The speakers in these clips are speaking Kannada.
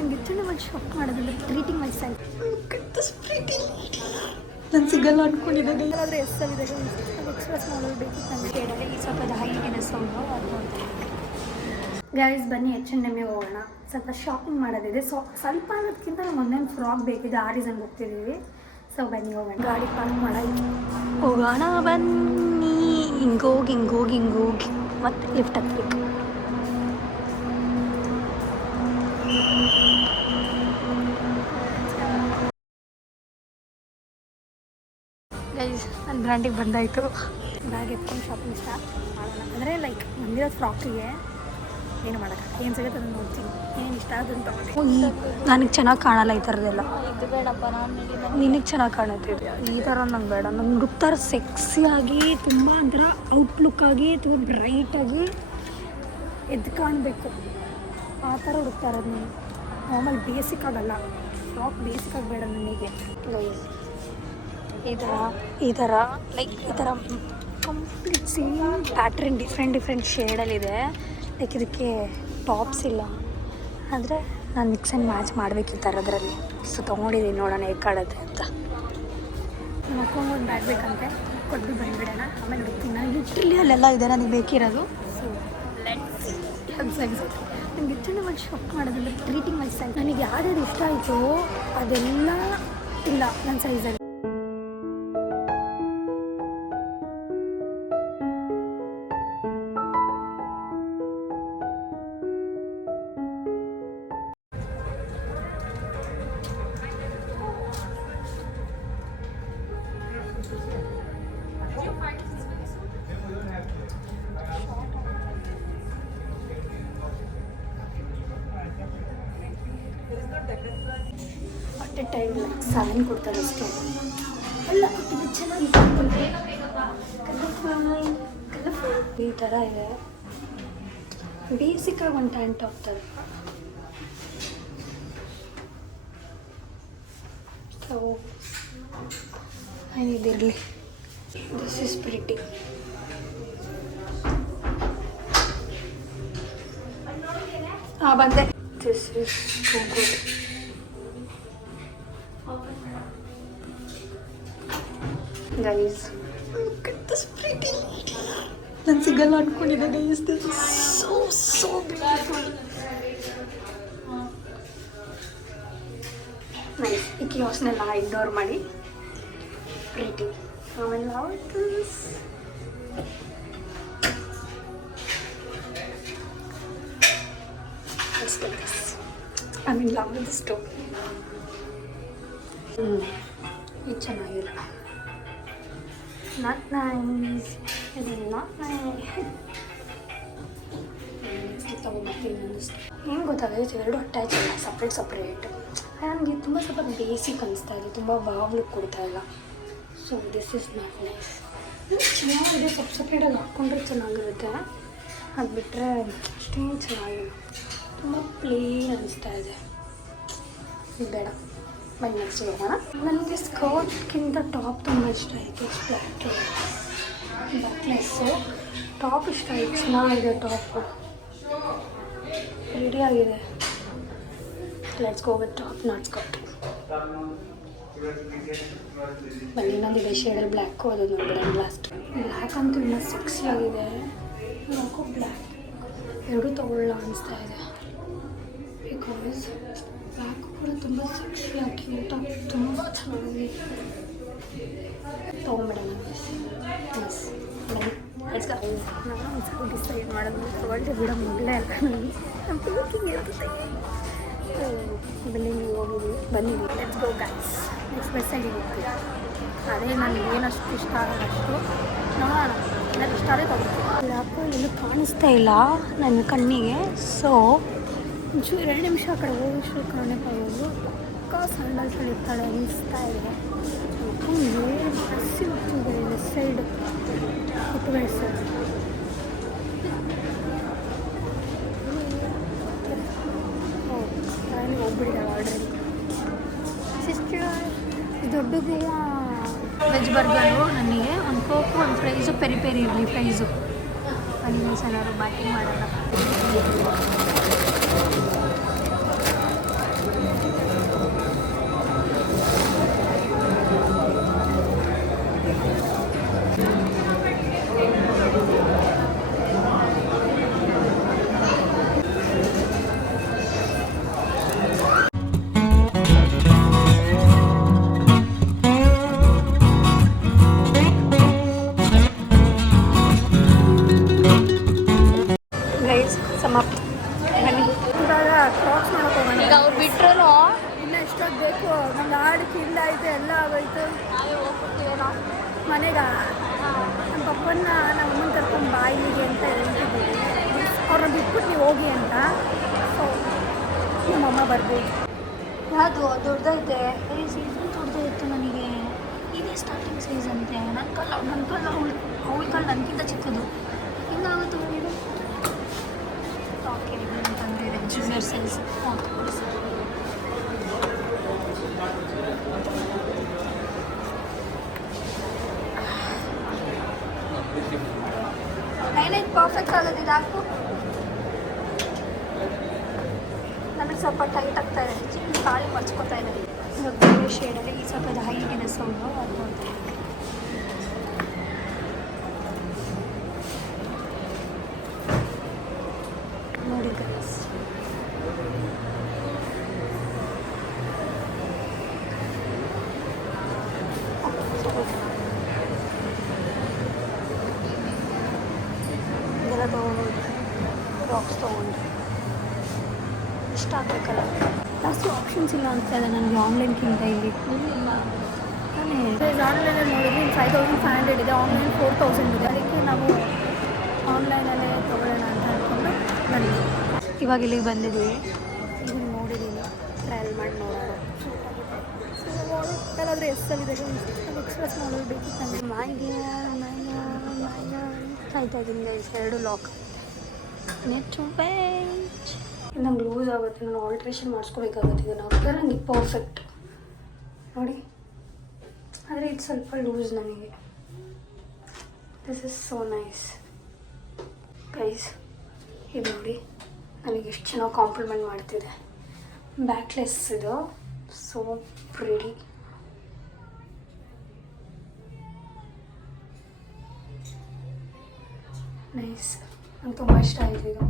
ನನಗೆ ಹೆಚ್ಚಿನ ಶಾಪ್ ಮಾಡೋದಿಲ್ಲ ಟ್ರೀಟಿಂಗ್ ಮೈ ಸೆಲ್ಫ್ ನಾನು ಸಿಗಲ್ಲ ಅಂದ್ಕೊಂಡಿದ್ದೆ ಆದರೆ ಎಸ್ಸಲ್ಲಿದೆ ಎಕ್ಸ್ಪ್ರೆಸ್ ಮಾಡೋದು ಬೇಕಿತ್ತು ನನಗೆ ಕೇಳಲ್ಲ ಈ ಸ್ವಲ್ಪ ಹೈಗಿನ ಸೌಂಡು ಅದು ಗೈಸ್ ಬನ್ನಿ H&Mಗೆ ಹೋಗೋಣ ಸ್ವಲ್ಪ ಶಾಪಿಂಗ್ ಮಾಡೋದಿದೆ ಸ್ವಲ್ಪ ಅನ್ನೋದಕ್ಕಿಂತ ನಮ್ಗೆ ಒಂದೊಂದು ಫ್ರಾಕ್ ಬೇಕಿದೆ ಆ ರೀಸನ್ಗೆ ಹೋಗ್ತಿದ್ದೀವಿ ಸೊ ಬನ್ನಿ ಹೋಗೋಣ ಗಾಡಿ ಪಾರ್ಕ್ ಮಾಡೋದು ಹೋಗೋಣ ಬನ್ನಿ ಹಿಂಗೋಗಿ ಮತ್ತೆ ಲಿಫ್ಟ್ ಹತ್ಬೇಕು ಗೈಸ್ ನನ್ನ ಬ್ರ್ಯಾಂಡಿಗೆ ಬಂದಾಯಿತು ಬ್ಯಾಗ್ ಎತ್ಕೊಂಡು ಶಾಪಿಂಗ್ ಸ್ಟಾರ್ಟ್ ಮಾಡೋಣ ಅಂದರೆ ಲೈಕ್ ಬಂದಿರೋದು ಫ್ರಾಕಿಗೆ ಏನು ಮಾಡೋಕ್ಕೆ ಏನು ಸಿಗುತ್ತೆ ಅದನ್ನು ನೋಡ್ತೀನಿ ಏನು ಇಷ್ಟ ಅದನ್ನು ತೊಗೊಂಡು ನನಗೆ ಚೆನ್ನಾಗಿ ಕಾಣಲ್ಲ ಈ ಥರದ್ದೆಲ್ಲ ಇದು ಬೇಡಪ್ಪ ನಾನು ನಿನಗೆ ಚೆನ್ನಾಗಿ ಕಾಣುತ್ತೆ ಈ ಥರ ನಂಗೆ ಬೇಡ ನಂಗೆ ಹುಡುಕ್ತಾರೆ ಸೆಕ್ಸಿಯಾಗಿ ತುಂಬ ಒಂಥರ ಔಟ್ಲುಕ್ಕಾಗಿ ತುಂಬ ಬ್ರೈಟಾಗಿ ಎದ್ದು ಕಾಣಬೇಕು ಆ ಥರ ಹುಡುಕ್ತಾರೆ ಅದನ್ನು ನಾರ್ಮಲ್ ಬೇಸಿಕ್ ಆಗಲ್ಲ ಫ್ರಾಕ್ ಬೇಸಿಕಾಗಿ ಬೇಡ ನನಗೆ ಈ ಥರ ಲೈಕ್ ಈ ಥರ ಕಂಪ್ಲೀಟ್ ಸೇಮ್ ಪ್ಯಾಟ್ರನ್ ಡಿಫ್ರೆಂಟ್ ಶೇಡಲ್ಲಿದೆ ಲೈಕ್ ಇದಕ್ಕೆ ಟಾಪ್ಸ್ ಇಲ್ಲ ಆದರೆ ನಾನು ಮಿಕ್ಸ್ ಆ್ಯಂಡ್ ಮ್ಯಾಚ್ ಮಾಡಬೇಕು ಈ ಥರದ್ರಲ್ಲಿ ಸೊ ತೊಗೊಂಡಿದ್ದೀನಿ ನೋಡೋಣ ಹೇಗೆ ಕಾಣುತ್ತೆ ಅಂತ ಮಕ್ಕೊಂಡು ಒಂದು ಬ್ಯಾಗ್ ಬೇಕಂತೆ ಕೊಟ್ಟು ಬಂದುಬಿಡೋಣ ಆಮೇಲೆ ಹುಡುಕ್ತೀನಿ ನನಗೆ ಲಿಟ್ರಲಿ ಅಲ್ಲೆಲ್ಲ ಇದೆ ನನಗೆ ಬೇಕಿರೋದು ಸೊ ನನಗೆ ಹೆಚ್ಚಿನ ಶಾಪ್ ಮಾಡೋದಿಲ್ಲ ಟ್ರೀಟಿಂಗ್ ಮೈ ಸೈಜ್ ನನಗೆ ಯಾವ್ದು ಇಷ್ಟ ಆಯಿತು ಅದೆಲ್ಲ ಇಲ್ಲ ನನ್ನ ಸೈಜಲ್ಲಿ ಅಟ್ ಎ ಟೈಮ್ ಲೈಕ್ 7 ಕೊಡ್ತಾರೆ ಅಷ್ಟೇ ಅಲ್ಲ ಇದು ಚೆನ್ನಾಗಿದೆ ಈ ಥರ ಇದೆ ಬೇಸಿಕಾಗಿ ಒಂದು ಟ್ಯಾಂಕ್ ಟಾಪ್ ಥರ ಸೊ ಇದಿರಲಿ ದಿಸ್ ಇಸ್ ಪ್ರಿಟಿ ಹಾಂ ಬಂದೆ this is too good guys look at this pretty ನಾನು ಸಿಗಲ್ಲ ಅಂದ್ಕೊಂಡಿದ್ದೆ guys this is so beautiful nice ಈ ಕಿಯಾಸ್ನೆಲ್ಲ ಇಂಡೋರ್ ಮಾಡಿ ಪ್ರಿಟಿ ಆಮೇಲೆ love this let's get this I'm in love with this top ಇದು ಚೆನ್ನಾಗಿಲ್ಲ ನಾಟ್ ನೈಸ್ ಇದು ನಾಟ್ ನೈಸ್ ತೊಗೊಂಡ್ಬರ್ತೀನಿ ಅನ್ನಿಸ್ತು ಏನು ಗೊತ್ತಾಗುತ್ತೆ ಎರಡು ಅಟ್ಯಾಚ್ ಇಲ್ಲ ಸಪ್ರೇಟ್ ನನಗೆ ತುಂಬ ಸ್ವಲ್ಪ ಬೇಸಿಕ್ ಅನಿಸ್ತಾ ಇದೆ ತುಂಬ ವಾವ್ ಲುಕ್ ಕೊಡ್ತಾ ಇಲ್ಲ so this is not nice ಚೆನ್ನಾಗಿದೆ ಸಪ್ರೇಟಾಗಿ ಹಾಕ್ಕೊಂಡ್ರೆ ಚೆನ್ನಾಗಿರುತ್ತೆ ಅದು ಬಿಟ್ಟರೆ ಅಷ್ಟೇನು ಚೆನ್ನಾಗಿಲ್ಲ ತುಂಬ ಪ್ಲೇನ್ ಅನಿಸ್ತಾ ಇದೆ ಇದು ಬೇಡ ಬನ್ನಿ ನೆಕ್ಸ್ಟ್ ಹೋಗೋಣ ನನಗೆ ಸ್ಕರ್ಟ್ಗಿಂತ ಟಾಪ್ ತುಂಬ ಇಷ್ಟ ಆಯಿತು ಬ್ಯಾಕ್ಲೆಸ್ಸು ಟಾಪ್ ಇಷ್ಟ ಆಯಿತು ಚೆನ್ನಾಗಿದೆ ಟಾಪು ರೆಡಿಯಾಗಿದೆ let's go with top not skirt ಬನ್ನಿ ಇನ್ನೊಂದಿದೆ ಶೇಡಲ್ಲಿ ಬ್ಲ್ಯಾಕು ಅದು ನೋಡ್ಬಿಡೋಣ ಲಾಸ್ಟ್ ಬ್ಲ್ಯಾಕ್ ಅಂತೂ ಇನ್ನೂ ಸೆಕ್ಸಿ ಆಗಿದೆ ನಾಲ್ಕು ಬ್ಲ್ಯಾಕ್ ಎರಡೂ ತೊಗೊಳ್ಳೋ ಅನಿಸ್ತಾ ಇದೆ ಬಿಕಾಸ್ ಬ್ಲ್ಯಾಕ್ ಕೂಡ ತುಂಬ ಸೆಕ್ಸಿಯಾಗಿ ಕ್ಯೂಟಾಗಿ ತುಂಬ ಚೆನ್ನಾಗಿದೆ ತೊಗೊಂಬಿಡೋಣ ಎಸ್ ಬನ್ನಿ ನಾನು ಒಂದ್ಸಲ ಡಿಸೈಡ್ ಮಾಡೋದು ತೊಗೊಳ್ಳಿ ಬಿಡೋ ಮೊದಲೇ ಅಲ್ಲ ನನಗೆ ನಮ್ಮ ಥಿಂಕಿಂಗ್ ಇರುತ್ತೆ ಬನ್ನಿ ನೀವು ಹೋಗಿದ್ದೀವಿ ಬಂದಿದ್ದೀವಿ ಲೆಟ್ಸ್ ಗೋ ಗೈಸ್ ನೆಕ್ಸ್ಟ್ ಬಸ್ಸಾಗಿ ಹೋಗ್ತೀವಿ ಅದೇ ನನಗೆ ಏನಷ್ಟು ಇಷ್ಟ ಆಗೋದಷ್ಟು ನೋಡೋಣ ನನಗೆ ಇಷ್ಟ ಆದರೆ ತೊಗೊಳ್ತೀವಿ ಯಾಕೋ ಎಲ್ಲೂ ಕಾಣಿಸ್ತಾ ಇಲ್ಲ ನನ್ನ ಕಣ್ಣಿಗೆ ಸೊ ಒಂಚೂರು 2 ನಿಮಿಷ ಆ ಕಡೆ ಹೋಗೋಷ್ಟು ಕಾಣಕ್ಕಾಗೋದು ಪಕ್ಕ ಸ್ಯಾಂಡಲ್ಸಲ್ಲಿ ಇರ್ತಾಳೆ ಅನಿಸ್ತಾ ಇದೆ ಹಸಿ ಹೋಗ್ತಿದ್ದಾರೆ ಲೆಸ್ ಸೈಡ್ ಫುಟ್ವೇರ್ ಸೈಡ್ ನಾನು ಹೋಗ್ಬಿಟ್ಟಿದ್ದಾಳೆ ಆಲ್ರೆಡಿ ಸಿಸ್ಟರ್ ದೊಡ್ಡದು ವೆಜ್ ಬರ್ಗರು ನನಗೆ ಒಂದು ಕೋಕು ಒಂದು ಪ್ರೈಸು ಪೆರಿ ಇರಲಿ ಪ್ರೈಸು ಅಲ್ಲಿ ಏನಾದ್ರು ಬ್ಯಾಟಿಂಗ್ ಮಾಡೋಣ ಈಗ ಅವ್ರು ಬಿಟ್ಟರು ಇನ್ನೂ ಎಷ್ಟೊತ್ತು ಬೇಕು. ನಮ್ದು ಹಾಡು ಕಿಂದ ಐತೆ, ಎಲ್ಲ ಆಗೋಯ್ತು. ನಾವೇ ಹೋಗ್ಬಿಡ್ತೀವೇನೋ ಮನೆಗೆ. ನಮ್ಮ ಪಪ್ಪನ್ನ ನಮ್ಮ ಅಮ್ಮನ ಕರ್ಕೊಂಡು ಬಾಯಿಗೆ ಅಂತ ಹೇಳ್ತಿದ್ದೀವಿ. ಅವ್ರನ್ನ ಬಿಟ್ಬಿಟ್ಟು ನೀವು ಹೋಗಿ ಅಂತ. ಸೊ ನಮ್ಮಮ್ಮ ಬರ್ಬೋದು. ಯಾವುದು ದೊಡ್ಡದೈತೆ ಸೀಸನ್ ದೊಡ್ಡದಾಯಿತು ನನಗೆ. ಇದೇ ಸ್ಟಾರ್ಟಿಂಗ್ ಸೈಜ್ ಅಂತೆ. ನನ್ನ ಕಲ್ಲ ಅವಳ ಕಲ್ಲ ನನಗಿಂತ ಚಿಕ್ಕದು. ಹಿಂಗಾಗುತ್ತೆ ಇದು ಅಂತಂದರೆ ಜೂನಿಯರ್ ಸೈಜ್. ನೈನೈದು ಪರ್ಫೆಕ್ಟ್ ಆಗೋದು ಇದು ಹಾಕು. ನನಗೆ ಸ್ವಲ್ಪ ಟೈಟ್ ಆಗ್ತಾ ಇದೆ, ಚಿಕ್ಕ ಕಾಲಿ ಮರ್ಚ್ಕೋತಾ ಇದೆ. ಇವಾಗ ಬೇರೆ ಶೇಡಲ್ಲಿ ಈ ಸ್ವಲ್ಪ ಹೈಟಿನ ಸೌಂಡು ಅದು ನೋಡ್ತೀನಿ. ನೋಡಿ ಗೈಸ್, ಇದೆಲ್ಲ ತೊಗೊಂಡು ಬಾಕ್ಸ್ ತೊಗೊಂಡು ಇಷ್ಟ ಆಗಬೇಕಲ್ಲ. ಜಾಸ್ತಿ ಆಪ್ಷನ್ಸ್ ಇಲ್ಲ ಅಂತ ಇದೆ ನನಗೆ ಆನ್ಲೈನ್ಗಿಂತ ಇಲ್ಲಿ. ಆನ್ಲೈನಲ್ಲಿ ನೋಡಿದ್ರೆ 5500 ಇದೆ, ಆನ್ಲೈನ್ 4000 ಇದೆ. ಅದಕ್ಕೆ ನಾವು ಆನ್ಲೈನಲ್ಲೇ ತೊಗೊಳ್ಳೋಣ ಅಂತ ಅಂದ್ಕೊಂಡು ಬಂದ್ವಿ. ಇವಾಗ ಇಲ್ಲಿಗೆ ಬಂದಿದ್ದೀವಿ. ಇದನ್ನು ನೋಡಿದ್ದೀನಿ, ಟ್ರಯಲ್ ಮಾಡಿ ನೋಡೋಣ. ಎಲ್ಲಾದರೂ ಎಸ್ಸಲ್ಲಿದೆ ಎಕ್ಸ್ಪ್ರೆಸ್ ಮಾಡೋದು ಬೇಕಿತ್ತು ನನಗೆ. ಕಾಯ್ತಾ ಇದ್ದೀನಿ ಗೈಸ್, 2 ಲಾಕ್. ನೆಟ್ ವೇಟ್ ನಂಗೆ ಲೂಸ್ ಆಗುತ್ತೆ, ನಾನು ಆಲ್ಟ್ರೇಷನ್ ಮಾಡಿಸ್ಕೋಬೇಕಾಗುತ್ತೆ. ಇದನ್ನು ಹಾಕಿದ್ರೆ ನನಗೆ ಪರ್ಫೆಕ್ಟ್ ನೋಡಿ. ಆದರೆ ಇದು ಸ್ವಲ್ಪ ಲೂಸ್ ನನಗೆ. This is so nice guys. ಇದು ನೋಡಿ ನನಗೆ ಎಷ್ಟು ಚೆನ್ನಾಗಿ ಕಾಂಪ್ಲಿಮೆಂಟ್ ಮಾಡ್ತಿದೆ. ಬ್ಯಾಕ್ಲೆಸ್ ಇದು, ಸೋ ಪ್ರಿಟಿ. ನೈಸ್, ನಂಗೆ ತುಂಬ ಇಷ್ಟ ಆಯಿತು ಇದು.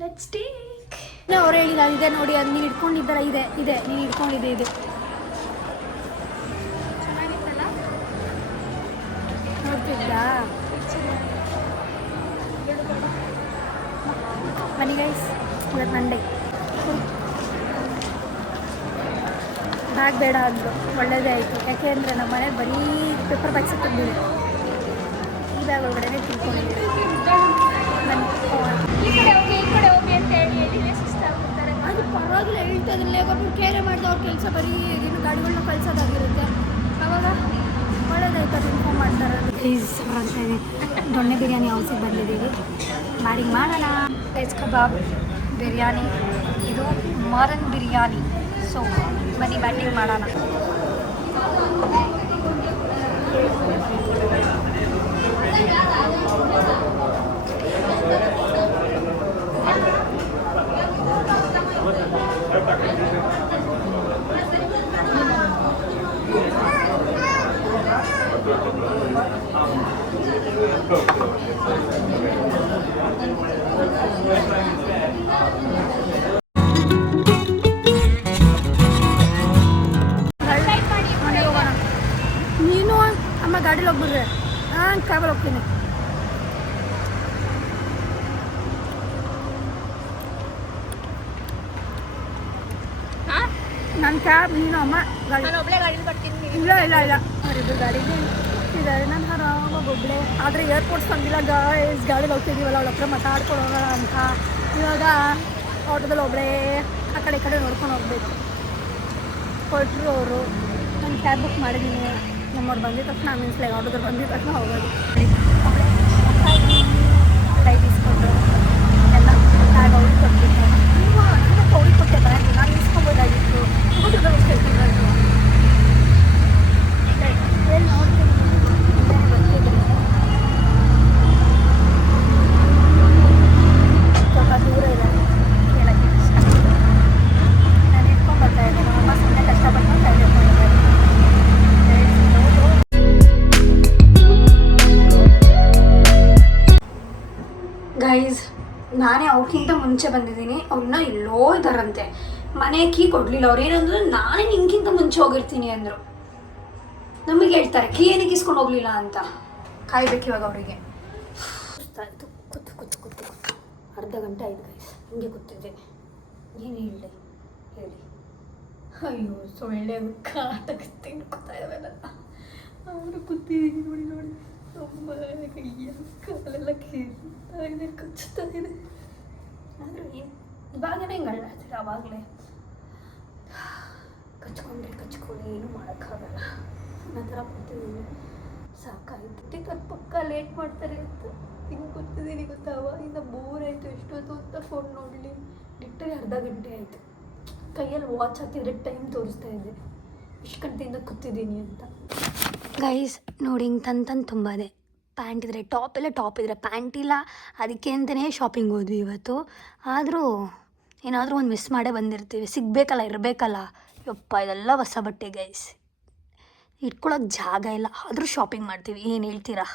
Let's take. ಅವ್ರು ಹೇಳಿದ ಇದೆ ನೋಡಿ, ಅದು ನೀನು ಇಟ್ಕೊಂಡಿದ್ದಾರ ಇದೆ ಇದೆ ನೀನು ಇಟ್ಕೊಂಡಿದ್ದೆ ಇದು ಚೆನ್ನಾಗಿತ್ತಲ್ಲ, ನೋಡ್ತಿದ್ದಾ? ಬನ್ನಿ ಗೈಸ್, ಇವತ್ತು ಮಂಡೇ. ಬ್ಯಾಗ್ ಬೇಡ ಅಂದರು, ಒಳ್ಳೆಯದೇ ಆಯಿತು. ಯಾಕೆ ಅಂದರೆ ನಮ್ಮ ಮನೆಗೆ ಬರೀ ಪೇಪರ್ ಬ್ಯಾಗ್ಸ್ ತಂದಿದೆ. ಈ ಬ್ಯಾಗ್ ಒಳಗಡೆ ತಿಳ್ಕೊಂಡಿದ್ದೀವಿ. ಈ ಕಡೆ ಹೋಗಿ ಅಂತ ಹೇಳಿ ಸುಸ್ತಾಗ್ಬಿಡ್ತಾರೆ. ಅದು ಪರವಾಗಿಲ್ಲ, ಹೇಳ್ತಾ ಇದ್ದಿಲ್ಲ. ಒಬ್ಬರು ಕೇರೆ ಮಾಡಿದ ಅವ್ರ ಕೆಲಸ ಬರೀ ಏನು ಗಾಡಿಗಳನ್ನ ಕಳ್ಸೋದಾಗಿರುತ್ತೆ. ಅವಾಗ ಒಳ್ಳೇದಾಯ್ತು, ಅದು ಇನ್ಫಾರ್ಮ್ ಮಾಡ್ತಾರೆ. ಪ್ಲೀಸ್ ಅಂತೇಳಿ ದೊಣ್ಣೆ ಬಿರಿಯಾನಿ ಹೌಸಿಗೆ ಬಂದಿದ್ದೀವಿ. ಬ್ಯಾಟಿಂಗ್ ಮಾಡೋಣ. ವೆಜ್ ಕಬಾಬ್ ಬಿರಿಯಾನಿ, ಇದು ಮರನ್ ಬಿರಿಯಾನಿ. ಸೊ ಬನ್ನಿ ಬ್ಯಾಟಿಂಗ್ ಮಾಡೋಣ. ನೀನು ಅಮ್ಮ ಗಾಡೀಲಿ ಹೋಗ್ಬಿಡ್ರೆ, ನಾನು ಕ್ಯಾಬಲ್ಲಿ ಹೋಗ್ತೀನಿ. ನಾನು ಕ್ಯಾಬ್, ನೀನು ಅಮ್ಮ ಗಾಡಿ. ಒಬ್ಬಳೇ ಗಾಡೀಲಿ ಬರ್ತೀನಿ. ಇಲ್ಲ ಇಲ್ಲ ಇಲ್ಲ, ಅವರಿಬ್ಬರು ಗಾಡಿಗೆ ಇದ್ದಾರೆ. ನಾನು ಆರಾಮಾಗಿ ಒಬ್ಬಳೇ. ಆದರೆ ಏರ್ಪೋರ್ಟ್ಸ್ ತಂದಿಲ್ಲ ಗಾಡೀಲಿ ಹೋಗ್ತಿದ್ದೀವಲ್ಲ, ಅವಳ ಹತ್ರ ಮಾತಾಡ್ಕೊಂಡು ಹೋಗೋಣ ಅಂತ. ಇವಾಗ ಆಟೋದಲ್ಲಿ ಒಬ್ಬಳೇ ಆ ಕಡೆ ಈ ಕಡೆ ನೋಡ್ಕೊಂಡು ಹೋಗ್ಬೇಕು. ಕೊಟ್ಟರು ಅವರು. ನಾನು ಕ್ಯಾಬ್ ಬುಕ್ ಮಾಡಿದ್ದೀನಿ. ನಮ್ಮವ್ರು ಬಂದಿದ್ದ ತಕ್ಷಣ ಮೀನ್ಸ್ಲಾಗ ಆಟೋದಲ್ಲಿ ಬಂದಿದ್ದ ತಕ್ಷಣ ಹೋಗೋದು. ಟೈಟ್ ಇಸ್ಕೊಂಡು ಎಲ್ಲ ಟ್ಯಾಗ್ ಅವ್ರಿಗೆ ಕೊಟ್ಟಿದ್ದೆ. ನೀವು ಅವ್ರಿಗೆ ಕೊಟ್ಟೆ ಬರೋದು, ನಾನು ಇಸ್ಕೊಬೋದಾಗಿತ್ತು. ಊಟದಲ್ಲಿ ಕೇಳ್ತಿದ್ರು ಹೇಳಿ ನೋಡ್ತೀನಿ. ಬರ್ತಿದ್ದೀನಿ, ಸ್ವಲ್ಪ ದೂರ ಇದೆ, ಕೇಳೋಕ್ಕೆ ಇಷ್ಟ. ನಾನು ಇಟ್ಕೊಂಡು ಬರ್ತಾ ಇದ್ದೆ. ನಮ್ಮಮ್ಮ ಸುಮ್ಮನೆ ಕಷ್ಟಪಟ್ಟು ಕೈ ಇಟ್ಕೊಂಡಿದ್ದಾರೆ. ಗೈಸ್, ನಾನೇ ಅವ್ರಿಗಿಂತ ಮುಂಚೆ ಬಂದಿದ್ದೀನಿ. ಅವ್ರನ್ನ ಎಲ್ಲೋ ಇದ್ದಾರಂತೆ, ಮನೆ ಕೀ ಕೊಡಲಿಲ್ಲ. ಅವ್ರು ಏನಂದ್ರೆ ನಾನೇ ನಿಮ್ಗಿಂತ ಮುಂಚೆ ಹೋಗಿರ್ತೀನಿ ಅಂದರು. ನಮಗೆ ಹೇಳ್ತಾರೆ ಕೀ ಏನಕ್ಕೆ ಇಸ್ಕೊಂಡು ಹೋಗಲಿಲ್ಲ ಅಂತ. ಕಾಯ್ಬೇಕು ಇವಾಗ ಅವರಿಗೆ. ಸುಸ್ತಾಯಿತು. ಕೂತು ಅರ್ಧ ಗಂಟೆ ಆಯ್ತು ಗೈಸ್, ಹಿಂಗೆ ಕೂತಿದ್ದೆ. ಏನು ಹೇಳಿ ಅಯ್ಯೋ ಸೊಳ್ಳೆ ಕಾಟ ತಿನ್ಕೊತಾ ಇದ್ದಾವೆಲ್ಲ. ಅವರು ಕೂತಿದ್ದೀನಿ ನೋಡಿ ತುಂಬ ಕೈಯ ಕಾಲೆಲ್ಲ ಕೀರ್ತಾ ಇದೆ, ಕಚ್ಚುತ್ತಾ ಇದೆ. ಆದರೂ ಏನು ಇವಾಗಲೇ ಹಿಂಗೆ ಅಳ್ಳಾಡ್ತೀರ, ಆವಾಗಲೇ ಕಚ್ಕೊಂಡು ಏನೂ ಮಾಡೋಕ್ಕಾಗಲ್ಲ. ಆ ಥರ ಕೂತಿದ್ದೀನಿ. ಸಾಕಾಯ್ತು. ಪಕ್ಕ ಲೇಟ್ ಮಾಡ್ತಾರೆ ಅಂತ ಹಿಂಗೆ ಕೂತಿದ್ದೀನಿ ಗೊತ್ತಾ. ಅವಾಗಿಂದ ಬೋರ್ ಆಯಿತು. ಎಷ್ಟೊತ್ತು ಅಂತ ಫೋನ್ ನೋಡಲಿ. ಲಿಟ್ಟರೆ ಅರ್ಧ ಗಂಟೆ ಆಯಿತು. ಕೈಯಲ್ಲಿ ವಾಚ್ ಹಾಕಿದ್ರೆ ಟೈಮ್ ತೋರಿಸ್ತಾ ಇದೆ ಇಷ್ಟು ಗಂಟೆಯಿಂದ ಕೂತಿದ್ದೀನಿ ಅಂತ. ಗೈಸ್ ನೋಡಿ, ಹಿಂಗೆ ತಂದು ತುಂಬ ಇದೆ. ಪ್ಯಾಂಟ್ ಇದ್ದರೆ ಟಾಪ್ ಇದ್ದರೆ ಪ್ಯಾಂಟ್ ಇಲ್ಲ. ಅದಕ್ಕೆ ಅಂತಲೇ ಶಾಪಿಂಗ್ ಹೋದ್ವಿ ಇವತ್ತು. ಆದರೂ ಏನಾದರೂ ಒಂದು ಮಿಸ್ ಮಾಡೇ ಬಂದಿರ್ತೀವಿ. ಇರಬೇಕಲ್ಲ. ಯಪ್ಪ ಇದೆಲ್ಲ ಹೊಸ ಬಟ್ಟೆ ಗೈಸ್, ಇಟ್ಕೊಳ್ಳೋಕೆ ಜಾಗ ಇಲ್ಲ, ಆದರೂ ಶಾಪಿಂಗ್ ಮಾಡ್ತೀವಿ. ಏನು ಹೇಳ್ತೀರಾ?